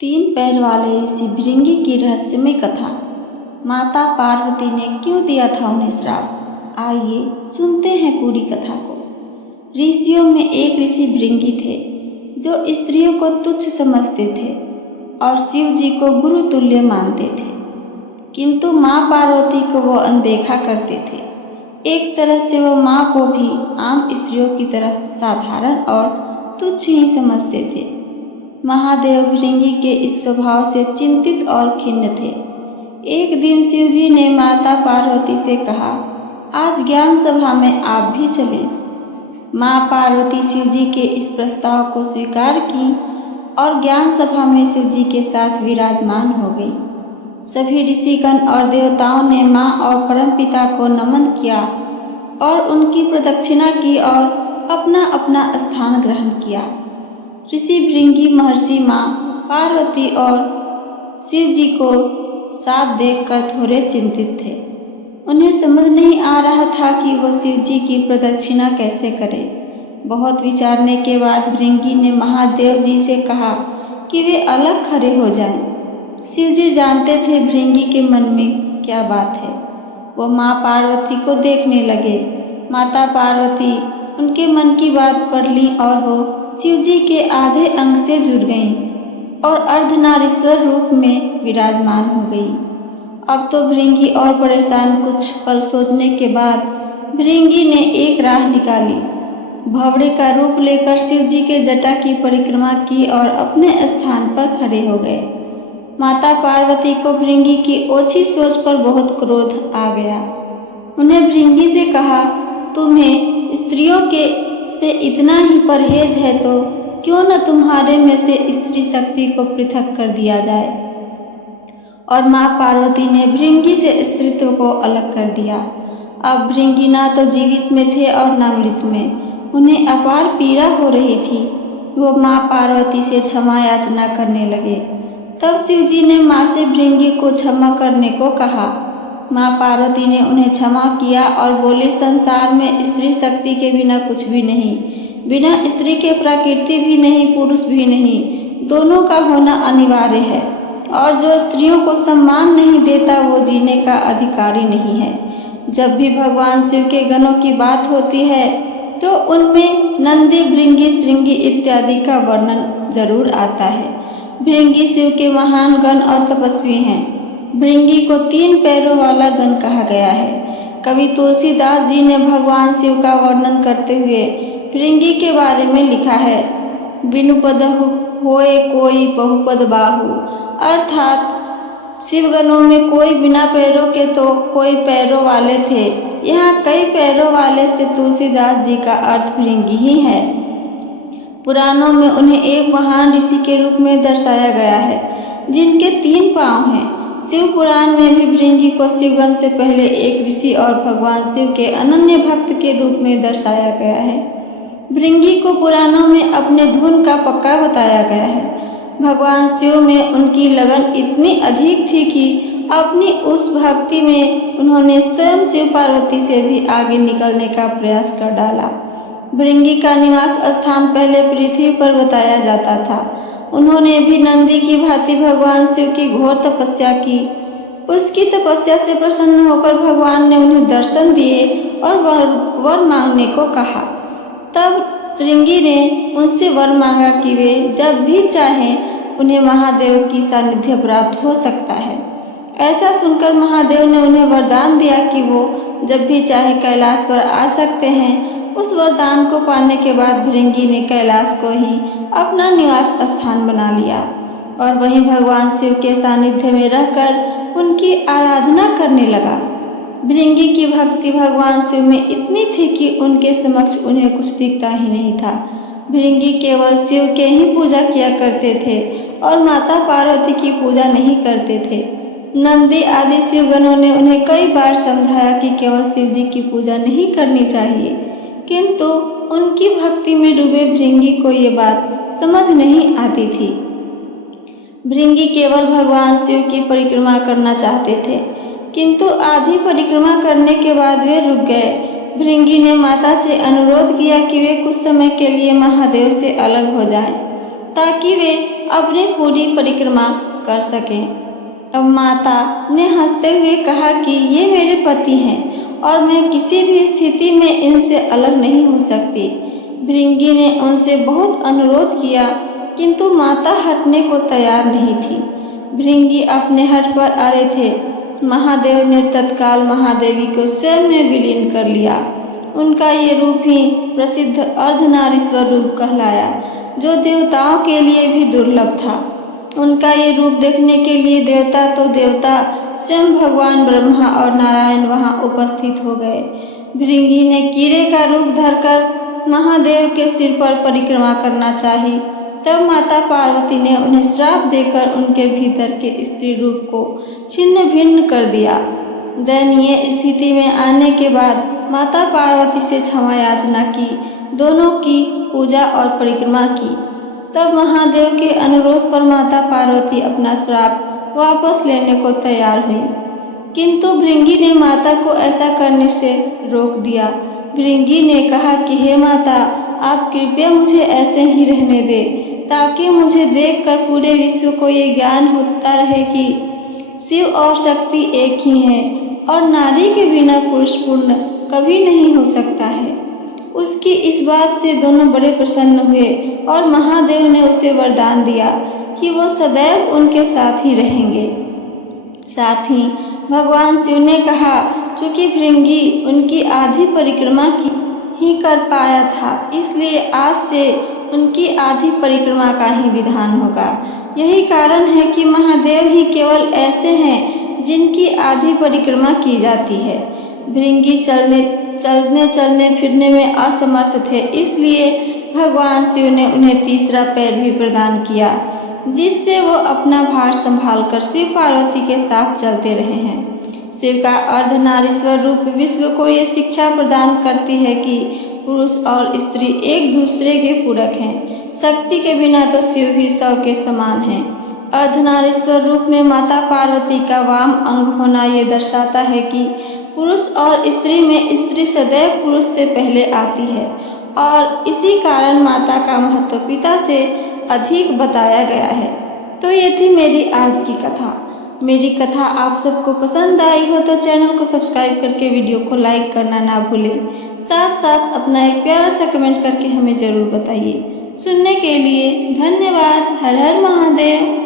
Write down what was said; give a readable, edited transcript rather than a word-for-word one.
तीन पैर वाले ऋषि भृंगी की रहस्यमय कथा। माता पार्वती ने क्यों दिया था उन्हें श्राप? आइए सुनते हैं पूरी कथा को। ऋषियों में एक ऋषि भृंगी थे जो स्त्रियों को तुच्छ समझते थे और शिव जी को गुरु तुल्य मानते थे, किंतु माँ पार्वती को वो अनदेखा करते थे। एक तरह से वो माँ को भी आम स्त्रियों की तरह साधारण और तुच्छ ही समझते थे। महादेव भृंगी के इस स्वभाव से चिंतित और खिन्न थे। एक दिन शिवजी ने माता पार्वती से कहा, आज ज्ञान सभा में आप भी चलें। माँ पार्वती शिवजी के इस प्रस्ताव को स्वीकार की और ज्ञान सभा में शिवजी के साथ विराजमान हो गई। सभी ऋषिगण और देवताओं ने माँ और परमपिता को नमन किया और उनकी प्रदक्षिणा की और अपना अपना स्थान ग्रहण किया। ऋषि भृंगी महर्षि माँ पार्वती और शिव जी को साथ देखकर थोड़े चिंतित थे। उन्हें समझ नहीं आ रहा था कि वो शिव जी की प्रदक्षिणा कैसे करें। बहुत विचारने के बाद भृंगी ने महादेव जी से कहा कि वे अलग खड़े हो जाएं। शिव जी जानते थे भृंगी के मन में क्या बात है। वो माँ पार्वती को देखने लगे। माता पार्वती उनके मन की बात पढ़ ली और वो शिव जी के आधे अंग से जुड़ गईं और अर्धनारीश्वर रूप में विराजमान हो गई। अब तो भृंगी और परेशान। कुछ पल सोचने के बाद भृंगी ने एक राह निकाली। भंवरे का रूप लेकर शिव जी के जटा की परिक्रमा की और अपने स्थान पर खड़े हो गए। माता पार्वती को भृंगी की ओछी सोच पर बहुत क्रोध आ गया। उन्हें भृंगी से कहा, तुम्हें स्त्रियों के से इतना ही परहेज है तो क्यों न तुम्हारे में से स्त्री शक्ति को पृथक कर दिया जाए। और माँ पार्वती ने भृंगी से स्त्रीत्व को अलग कर दिया। अब भृंगी ना तो जीवित में थे और ना मृत में। उन्हें अपार पीड़ा हो रही थी। वो माँ पार्वती से क्षमा याचना करने लगे। तब शिव जी ने माँ से भृंगी को क्षमा करने को कहा। माँ पार्वती ने उन्हें क्षमा किया और बोली, संसार में स्त्री शक्ति के बिना कुछ भी नहीं। बिना स्त्री के प्रकृति भी नहीं, पुरुष भी नहीं। दोनों का होना अनिवार्य है और जो स्त्रियों को सम्मान नहीं देता वो जीने का अधिकारी नहीं है। जब भी भगवान शिव के गणों की बात होती है तो उनमें नंदी, भृंगी, श्रृंगी इत्यादि का वर्णन जरूर आता है। भृंगी शिव के महान गण और तपस्वी हैं। भृंगी को तीन पैरों वाला गण कहा गया है। कवि तुलसीदास जी ने भगवान शिव का वर्णन करते हुए भृंगी के बारे में लिखा है, बिनुपद होए कोई बहुपद बाहु। अर्थात शिवगणों में कोई बिना पैरों के तो कोई पैरों वाले थे। यहाँ कई पैरों वाले से तुलसीदास जी का अर्थ भृंगी ही है। पुराणों में उन्हें एक महान ऋषि के रूप में दर्शाया गया है जिनके तीन पांव हैं। शिव पुराण में भी भृंगी को शिवगण से पहले एक ऋषि और भगवान शिव के अनन्य भक्त के रूप में दर्शाया गया है। भृंगी को पुराणों में अपने धुन का पक्का बताया गया है। भगवान शिव में उनकी लगन इतनी अधिक थी कि अपनी उस भक्ति में उन्होंने स्वयं शिव पार्वती से भी आगे निकलने का प्रयास कर डाला। भृंगी का निवास स्थान पहले पृथ्वी पर बताया जाता था। उन्होंने भी नंदी की भांति भगवान शिव की घोर तपस्या की। उसकी तपस्या से प्रसन्न होकर भगवान ने उन्हें दर्शन दिए और वर मांगने को कहा। तब श्रृंगी ने उनसे वर मांगा कि वे जब भी चाहें उन्हें महादेव की सानिध्य प्राप्त हो सकता है। ऐसा सुनकर महादेव ने उन्हें वरदान दिया कि वो जब भी चाहे कैलाश पर आ सकते हैं। उस वरदान को पाने के बाद भृंगी ने कैलाश को ही अपना निवास स्थान बना लिया और वहीं भगवान शिव के सानिध्य में रहकर उनकी आराधना करने लगा। भृंगी की भक्ति भगवान शिव में इतनी थी कि उनके समक्ष उन्हें कुछ दिखता ही नहीं था। भृंगी केवल शिव के ही पूजा किया करते थे और माता पार्वती की पूजा नहीं करते थे। नंदी आदि शिवगणों ने उन्हें कई बार समझाया कि केवल शिव जी की पूजा नहीं करनी चाहिए, किंतु उनकी भक्ति में डूबे भृंगी को ये बात समझ नहीं आती थी। भृंगी केवल भगवान शिव की परिक्रमा करना चाहते थे, किंतु आधी परिक्रमा करने के बाद वे रुक गए। भृंगी ने माता से अनुरोध किया कि वे कुछ समय के लिए महादेव से अलग हो जाएं। ताकि वे अपनी पूरी परिक्रमा कर सकें। अब माता ने हंसते हुए कहा कि ये मेरे पति हैं और मैं किसी भी स्थिति में इनसे अलग नहीं हो सकती। भृंगी ने उनसे बहुत अनुरोध किया, किंतु माता हटने को तैयार नहीं थी। भृंगी अपने हट पर अड़े थे। महादेव ने तत्काल महादेवी को स्वयं में विलीन कर लिया। उनका ये रूप ही प्रसिद्ध अर्धनारीश्वर रूप कहलाया, जो देवताओं के लिए भी दुर्लभ था। उनका ये रूप देखने के लिए देवता तो देवता, स्वयं भगवान ब्रह्मा और नारायण वहां उपस्थित हो गए। भृंगी ने कीड़े का रूप धरकर महादेव के सिर पर परिक्रमा करना चाही। तब माता पार्वती ने उन्हें श्राप देकर उनके भीतर के स्त्री रूप को छिन्न भिन्न कर दिया। दयनीय स्थिति में आने के बाद माता पार्वती से क्षमा याचना की, दोनों की पूजा और परिक्रमा की। तब महादेव के अनुरोध पर माता पार्वती अपना श्राप वापस लेने को तैयार हुई, किंतु भृंगी ने माता को ऐसा करने से रोक दिया। भृंगी ने कहा कि हे माता, आप कृपया मुझे ऐसे ही रहने दें, ताकि मुझे देखकर पूरे विश्व को ये ज्ञान होता रहे कि शिव और शक्ति एक ही है और नारी के बिना पुरुष पूर्ण कभी नहीं हो सकता है। उसकी इस बात से दोनों बड़े प्रसन्न हुए और महादेव ने उसे वरदान दिया कि वो सदैव उनके साथ ही रहेंगे। साथ ही भगवान शिव ने कहा, चूंकि भृंगी उनकी आधी परिक्रमा की ही कर पाया था, इसलिए आज से उनकी आधी परिक्रमा का ही विधान होगा। यही कारण है कि महादेव ही केवल ऐसे हैं जिनकी आधी परिक्रमा की जाती है। भृंगी चलने फिरने में असमर्थ थे, इसलिए भगवान शिव ने उन्हें तीसरा पैर भी प्रदान किया, जिससे वो अपना भार संभालकर शिव पार्वती के साथ चलते रहे हैं। शिव का अर्धनारीश्वर रूप विश्व को ये शिक्षा प्रदान करती है कि पुरुष और स्त्री एक दूसरे के पूरक हैं। शक्ति के बिना तो शिव भी सौ के समान हैं। अर्धनारीश्वर रूप में माता पार्वती का वाम अंग होना ये दर्शाता है कि पुरुष और स्त्री में स्त्री सदैव पुरुष से पहले आती है और इसी कारण माता का महत्व पिता से अधिक बताया गया है। तो ये थी मेरी आज की कथा। मेरी कथा आप सबको पसंद आई हो तो चैनल को सब्सक्राइब करके वीडियो को लाइक करना ना भूलें। साथ साथ अपना एक प्यारा सा कमेंट करके हमें ज़रूर बताइए। सुनने के लिए धन्यवाद। हर हर महादेव।